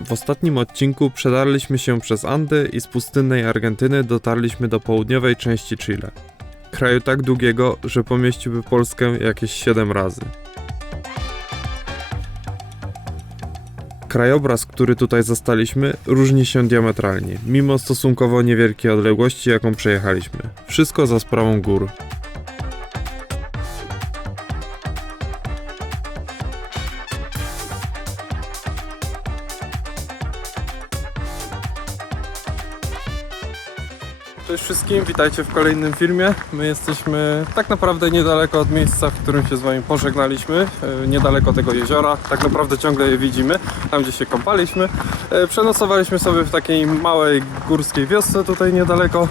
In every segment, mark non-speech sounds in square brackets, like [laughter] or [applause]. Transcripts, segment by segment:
W ostatnim odcinku przedarliśmy się przez Andy i z pustynnej Argentyny dotarliśmy do południowej części Chile. Kraju tak długiego, że pomieściłby Polskę jakieś 7 razy. Krajobraz, który tutaj zastaliśmy, różni się diametralnie, mimo stosunkowo niewielkiej odległości, jaką przejechaliśmy. Wszystko za sprawą gór. Cześć wszystkim, witajcie w kolejnym filmie. My jesteśmy tak naprawdę niedaleko od miejsca, w którym się z Wami pożegnaliśmy, e, niedaleko tego jeziora. Tak naprawdę ciągle je widzimy, tam gdzie się kąpaliśmy. E, Przenocowaliśmy sobie w takiej małej górskiej wiosce tutaj niedaleko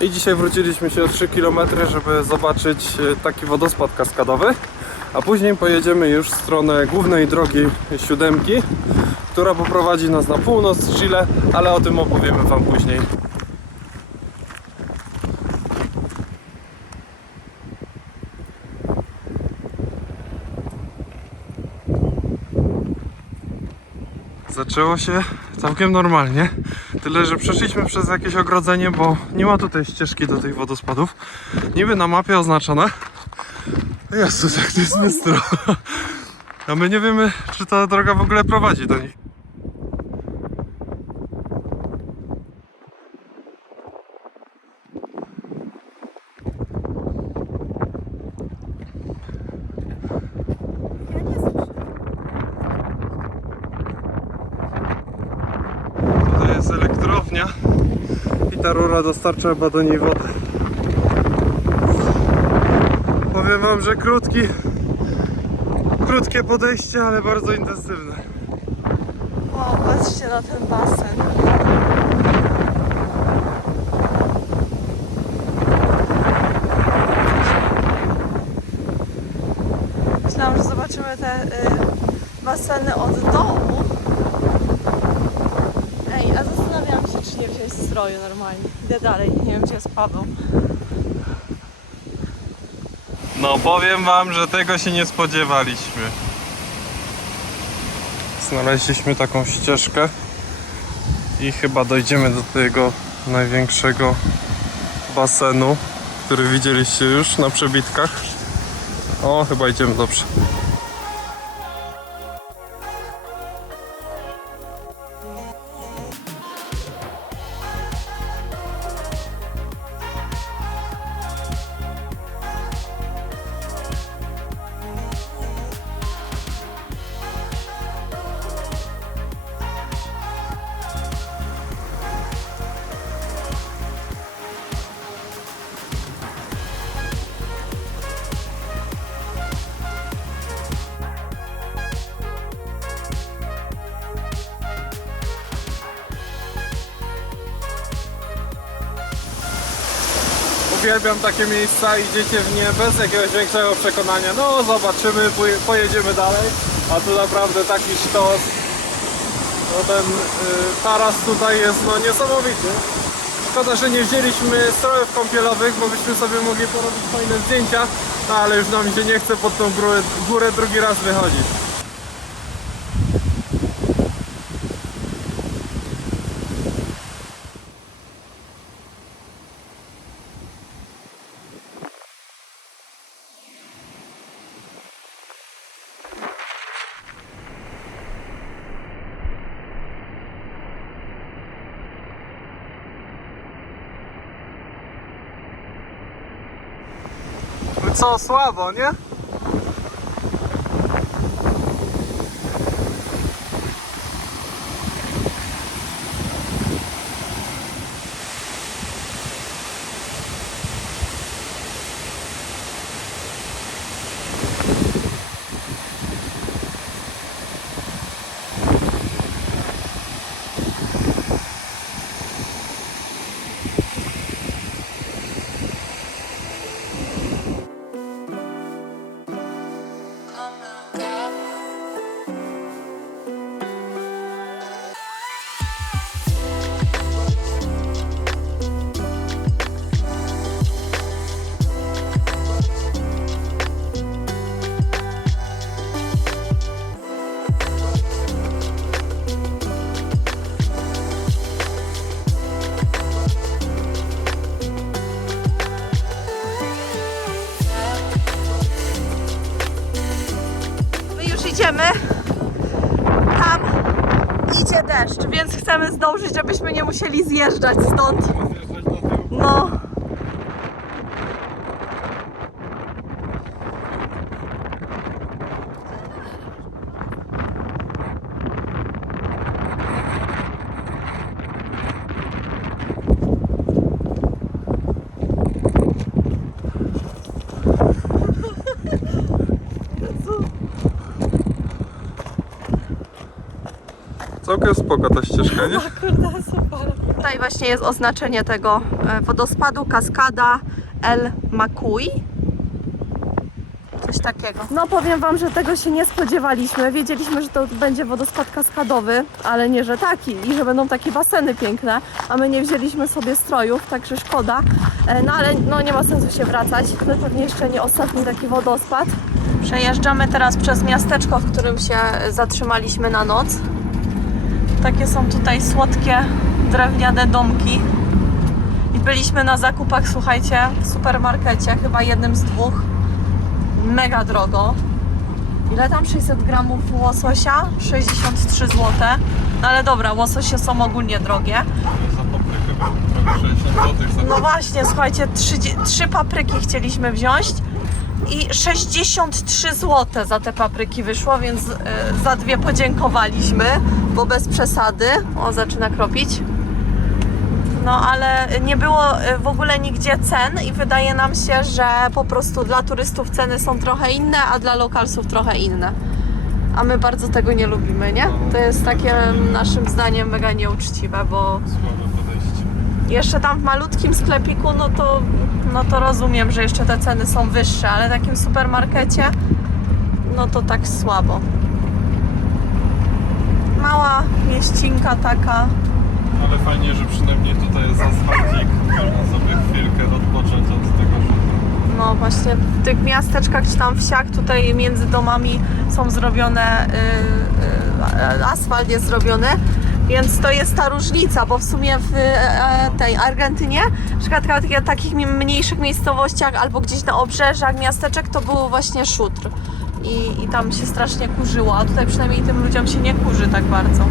i dzisiaj wróciliśmy się o 3 km, żeby zobaczyć e, taki wodospad kaskadowy. A później pojedziemy już w stronę głównej drogi siódemki, która poprowadzi nas na północ Chile, ale o tym opowiemy Wam później. Zaczęło się całkiem normalnie. Tyle, że przeszliśmy przez jakieś ogrodzenie, bo nie ma tutaj ścieżki do tych wodospadów. Niby na mapie oznaczone. Jezus, jak to jest bystro. A my nie wiemy, czy ta droga w ogóle prowadzi do nich. Tutaj jest elektrownia i ta rura dostarcza chyba do niej wodę. Powiem wam, że krótki, krótkie podejście, ale bardzo intensywne. Wow, patrzcie na ten basen. Myślałam, że zobaczymy te y, baseny od dołu. Ej, a zastanawiałam się, czy nie wziąć stroju normalnie. Idę dalej, nie wiem, gdzie jest Paweł. No powiem wam, że tego się nie spodziewaliśmy. Znaleźliśmy taką ścieżkę i chyba dojdziemy do tego największego basenu, który widzieliście już na przebitkach. O, chyba idziemy dobrze. Uwielbiam takie miejsca, idziecie w nie bez jakiegoś większego przekonania. No zobaczymy, poje- pojedziemy dalej. A tu naprawdę taki sztos. No ten y, taras tutaj jest no niesamowity. Szkoda, że nie wzięliśmy strojów kąpielowych, bo byśmy sobie mogli porobić fajne zdjęcia. No ale już nam się nie chce pod tą górę, górę drugi raz wychodzić. Co, słabo, nie? Chcemy zdążyć, żebyśmy nie musieli zjeżdżać stąd. No. Całkiem spoko ta ścieżka, nie? [laughs] Tutaj właśnie jest oznaczenie tego e, wodospadu, kaskada El Makui. Coś takiego. No powiem Wam, że tego się nie spodziewaliśmy. Wiedzieliśmy, że to będzie wodospad kaskadowy, ale nie, że taki i że będą takie baseny piękne, a my nie wzięliśmy sobie strojów, także szkoda. E, No ale no, nie ma sensu się wracać. To pewnie jeszcze nie ostatni taki wodospad. Przejeżdżamy teraz przez miasteczko, w którym się zatrzymaliśmy na noc. Takie są tutaj słodkie drewniane domki. I byliśmy na zakupach, słuchajcie, w supermarkecie, chyba jednym z dwóch. Mega drogo. Ile tam? 600 gramów łososia? 63 zł. No ale dobra, łososie są ogólnie drogie. Za paprykę prawie 60 zł. No właśnie, słuchajcie, trzy, trzy papryki chcieliśmy wziąć i 63 zł za te papryki wyszło, więc e, za dwie podziękowaliśmy, bo bez przesady. O, zaczyna kropić. No ale nie było e, w ogóle nigdzie cen i wydaje nam się, że po prostu dla turystów ceny są trochę inne, a dla lokalsów trochę inne. A my bardzo tego nie lubimy, nie? To jest takie naszym zdaniem mega nieuczciwe, bo. Jeszcze tam w malutkim sklepiku, no to, no to rozumiem, że jeszcze te ceny są wyższe, ale w takim supermarkecie, no to tak słabo. Mała mieścinka taka. Ale fajnie, że przynajmniej tutaj jest asfalcik. Można sobie chwilkę odpocząć od tego, że No właśnie w tych miasteczkach czy tam wsiach tutaj między domami są zrobione, y, y, asfalt jest zrobiony, więc to jest ta różnica, bo w sumie w e, tej Argentynie, na przykład w takich- takich mniejszych miejscowościach albo gdzieś na obrzeżach miasteczek to był właśnie szutr i, i tam się strasznie kurzyło, a tutaj przynajmniej tym ludziom się nie kurzy tak bardzo.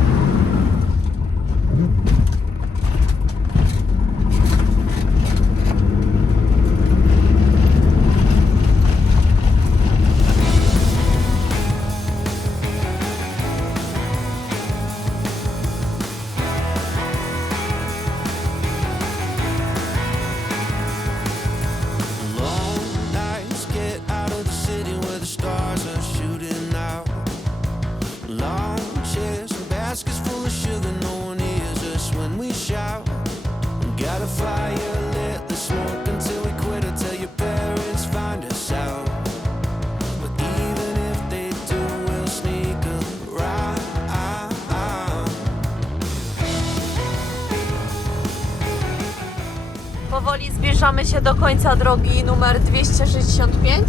Zbliżamy się do końca drogi numer 265.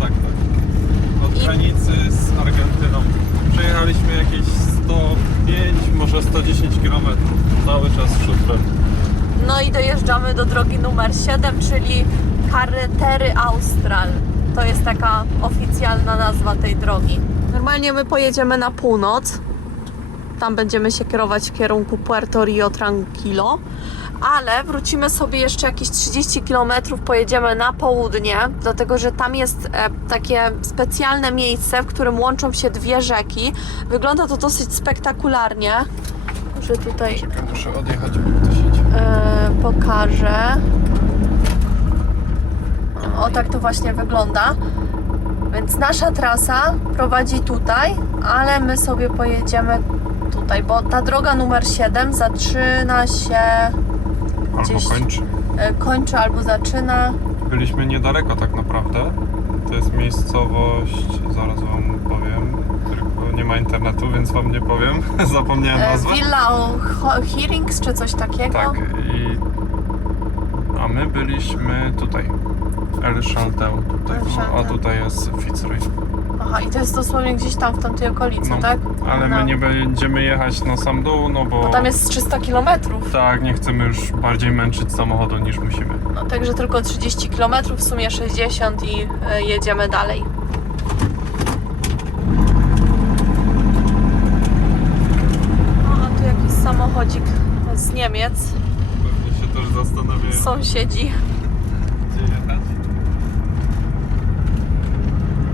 Tak, tak. Od I- granicy z Argentyną. Przejechaliśmy jakieś 105, może 110 km. Cały czas szutrem. No i dojeżdżamy do drogi numer 7, czyli Carretery Austral. To jest taka oficjalna nazwa tej drogi. Normalnie my pojedziemy na północ. Tam będziemy się kierować w kierunku Puerto Rio Tranquilo. Ale wrócimy sobie jeszcze jakieś 30 km, pojedziemy na południe, dlatego że tam jest e, takie specjalne miejsce, w którym łączą się dwie rzeki. Wygląda to dosyć spektakularnie. Że tutaj Czekaj, muszę odjechać, bo to siedzi. e, pokażę. O tak to właśnie wygląda. Więc nasza trasa prowadzi tutaj, ale my sobie pojedziemy tutaj, bo ta droga numer 7 zaczyna się, Albo Gdzieś- kończy. e, kończy albo zaczyna. Byliśmy niedaleko tak naprawdę. To jest miejscowość, zaraz wam powiem, tylko nie ma internetu, więc wam nie powiem. [laughs] Zapomniałem E, nazwę. Villa Hearings czy coś takiego. Tak, i... A my byliśmy tutaj. El Chalteu tutaj. El No, a tutaj jest Fitzroy. Aha, i to jest dosłownie gdzieś tam, w tamtej okolicy, No, tak? Ale No. my nie będziemy jechać na sam dół, no bo... Bo tam jest 300 km. Tak, nie chcemy już bardziej męczyć samochodu niż musimy. No, także tylko 30 km, w sumie 60 i e, jedziemy dalej. No, a tu jakiś samochodzik z Niemiec, Pewnie się też zastanawiają. sąsiedzi.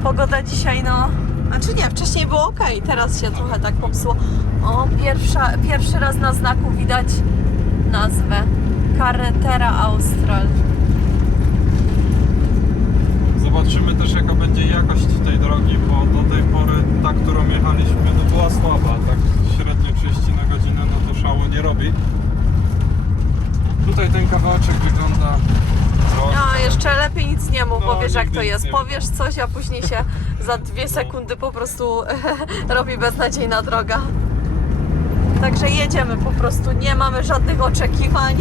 Pogoda dzisiaj, no. Znaczy nie, wcześniej było ok, teraz się trochę tak popsuło. O, pierwsza, pierwszy raz na znaku widać nazwę. Carretera Austral. Zobaczymy też jaka będzie jakość tej drogi, bo do tej pory ta, którą jechaliśmy, no była słaba. Tak średnio 30 na godzinę, no to szału nie robi. Tutaj ten kawałeczek wygląda A, jeszcze lepiej nic nie mów, bo No, wiesz jak nigdy to nic jest. nie mów. Powiesz coś, a później się [laughs] za dwie sekundy po prostu [laughs] robi beznadziejna droga. Także jedziemy po prostu, nie mamy żadnych oczekiwań.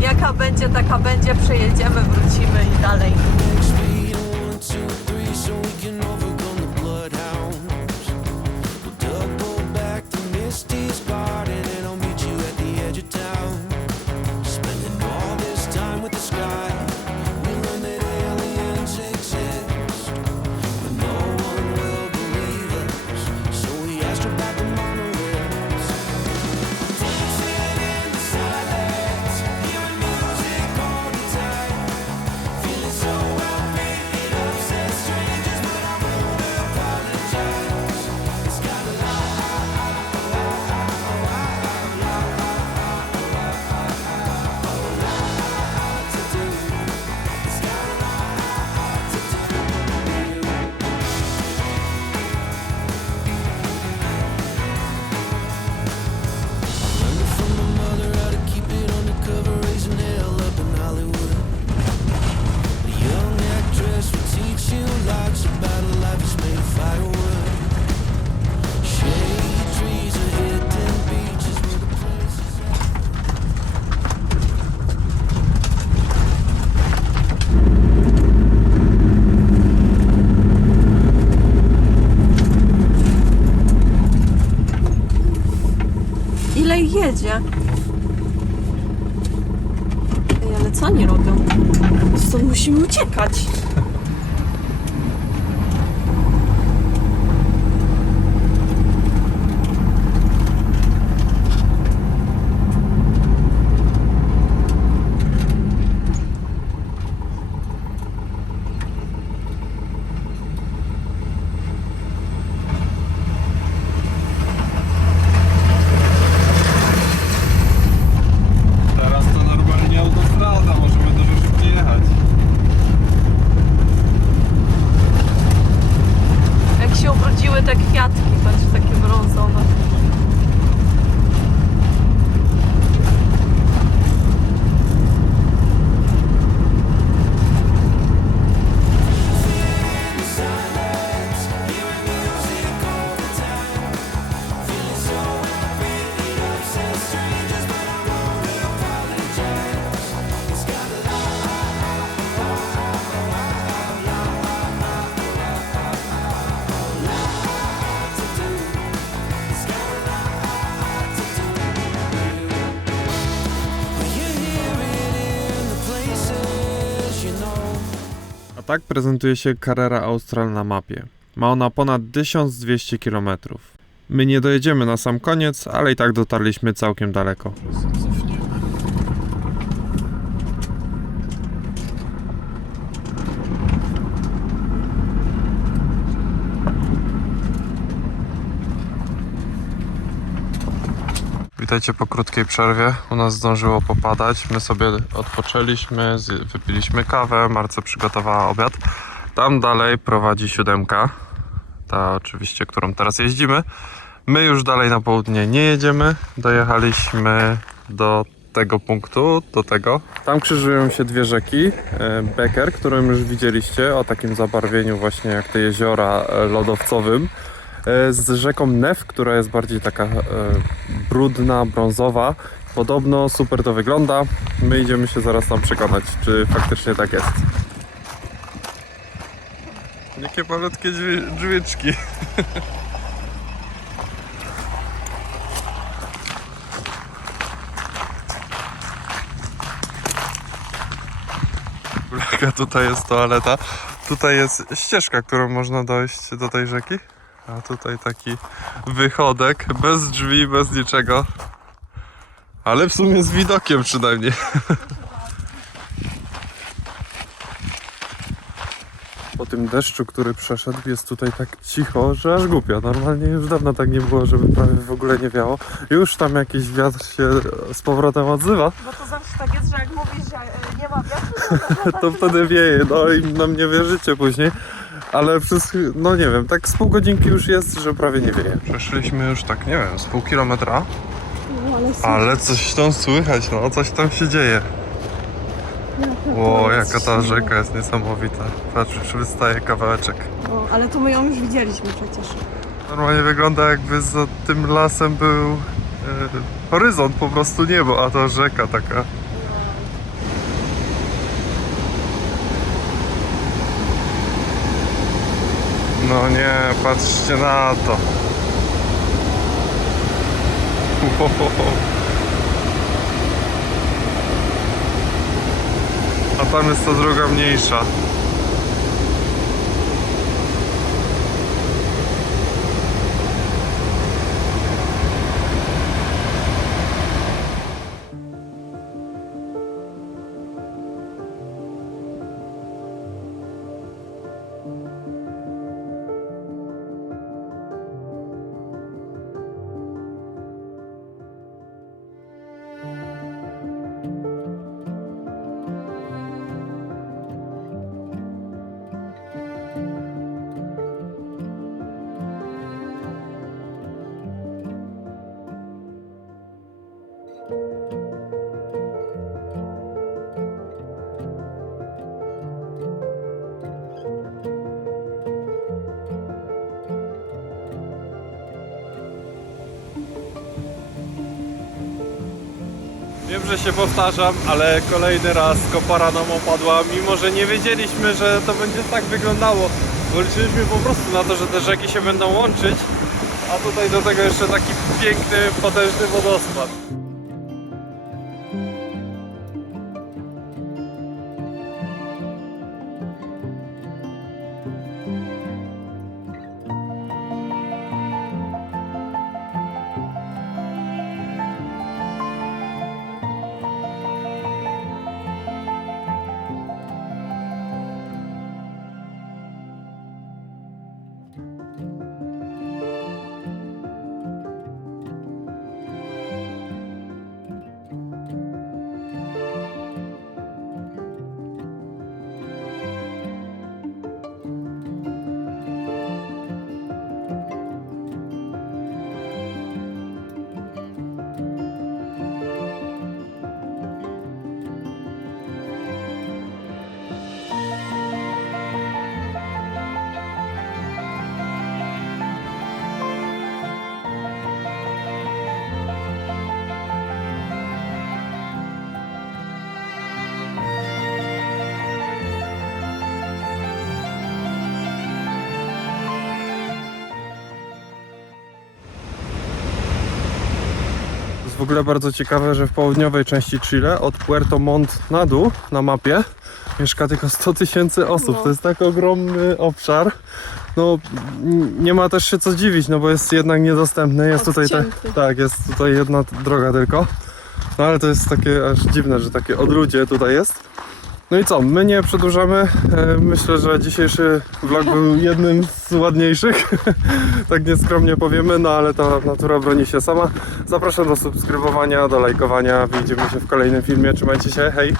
Jaka będzie, taka będzie, przejedziemy, wrócimy i dalej. Next one, two, three, so we can overcome the bloodhounds. We'll double back to Misty's Ile jedzie? Ej, ale co oni robią? Stąd musimy uciekać. Tak prezentuje się Carrera Austral na mapie. Ma ona ponad 1200 km. My nie dojedziemy na sam koniec, ale i tak dotarliśmy całkiem daleko. Witajcie po krótkiej przerwie. U nas zdążyło popadać. My sobie odpoczęliśmy, wypiliśmy kawę, Marce przygotowała obiad. Tam dalej prowadzi siódemka, ta oczywiście, którą teraz jeździmy. My już dalej na południe nie jedziemy. Dojechaliśmy do tego punktu, do tego. Tam krzyżują się dwie rzeki. e, Becker, którą już widzieliście, o takim zabarwieniu właśnie jak te jeziora e, lodowcowym z rzeką Nef, która jest bardziej taka e, brudna, brązowa. Podobno super to wygląda. My idziemy się zaraz tam przekonać, czy faktycznie tak jest. Jakie malutkie drzwi, drzwiczki. [laughs] Tutaj jest toaleta. Tutaj jest ścieżka, którą można dojść do tej rzeki. A tutaj taki wychodek, bez drzwi, bez niczego. Ale w sumie z widokiem przynajmniej. Po tym deszczu, który przeszedł, jest tutaj tak cicho, że aż głupio. Normalnie już dawno tak nie było, żeby prawie w ogóle nie wiało. Już tam jakiś wiatr się z powrotem odzywa, Bo to zawsze tak jest, że jak mówisz, że e, nie ma wiatru, to [laughs] wtedy wieje. No i nam nie wierzycie później. Ale przez, no nie wiem, tak z pół godzinki już jest, że prawie nie wieje. Przeszliśmy już tak, nie wiem, z pół kilometra. Ale coś tam słychać, no coś tam się dzieje. Ło, jaka ta rzeka jest niesamowita. Patrz, już wystaje kawałeczek. No, ale to my ją już widzieliśmy przecież. Normalnie wygląda jakby za tym lasem był e, horyzont, po prostu niebo, a to rzeka taka. No nie, patrzcie na to. A tam jest ta druga mniejsza. Że się powtarzam, ale kolejny raz kopara nam opadła, mimo że nie wiedzieliśmy, że to będzie tak wyglądało. Bo liczyliśmy po prostu na to, że te rzeki się będą łączyć, a tutaj do tego jeszcze taki piękny, potężny wodospad. Jest w ogóle bardzo ciekawe, że w południowej części Chile, od Puerto Montt na dół na mapie, mieszka tylko 100 tysięcy osób. No. To jest tak ogromny obszar. No, nie ma też się co dziwić, no bo jest jednak niedostępny. Jest tutaj te, tak, jest tutaj jedna droga tylko. No ale to jest takie aż dziwne, że takie odludzie tutaj jest. No i co, my nie przedłużamy. E, Myślę, że dzisiejszy vlog był jednym z ładniejszych. [laughs] tak nieskromnie powiemy, no ale ta natura broni się sama. Zapraszam do subskrybowania, do lajkowania. Widzimy się w kolejnym filmie. Trzymajcie się, hej!